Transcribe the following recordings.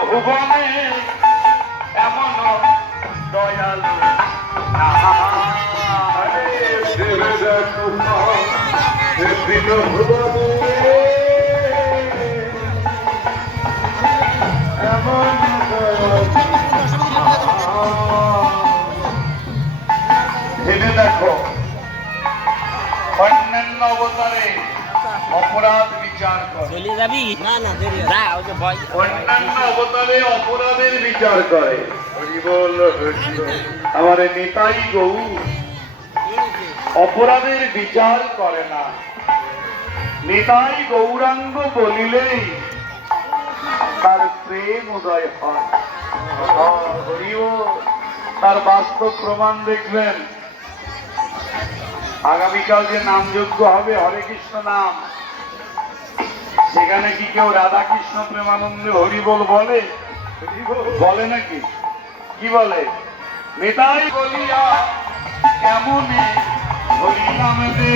ভুবনে এমন দয়ালু ভেবে দেখো অন্যান্য অবতারে অপরাধ বিচার করে, অন্যান্য অবতারে অপরাধের বিচার করে, আমার নিতাই গৌর অপরাধের বিচার করে না। নিতাই গৌরাঙ্গ বলিলেই তার প্রেম উদয় হয়। তার বাস্তব প্রমাণ দেখবেন। আগামীকাল যে নামযজ্ঞ হবে হরে কৃষ্ণ নাম, সেখানে কি কেউ রাধা কৃষ্ণ প্রেমানন্দে হরিবোল বলে? বলে নাকি? কি বলে? নিতাই বলিয়া কেমনে হরিনাম দে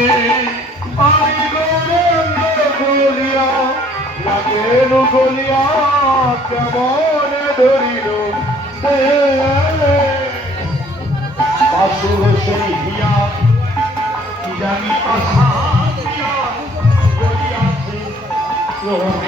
বলিয়া লাগেন বলিয়া কেমনে ধরিল বাসুর সেই হিয়া কি জানি আশা বলিয়াছে বলিয়াছে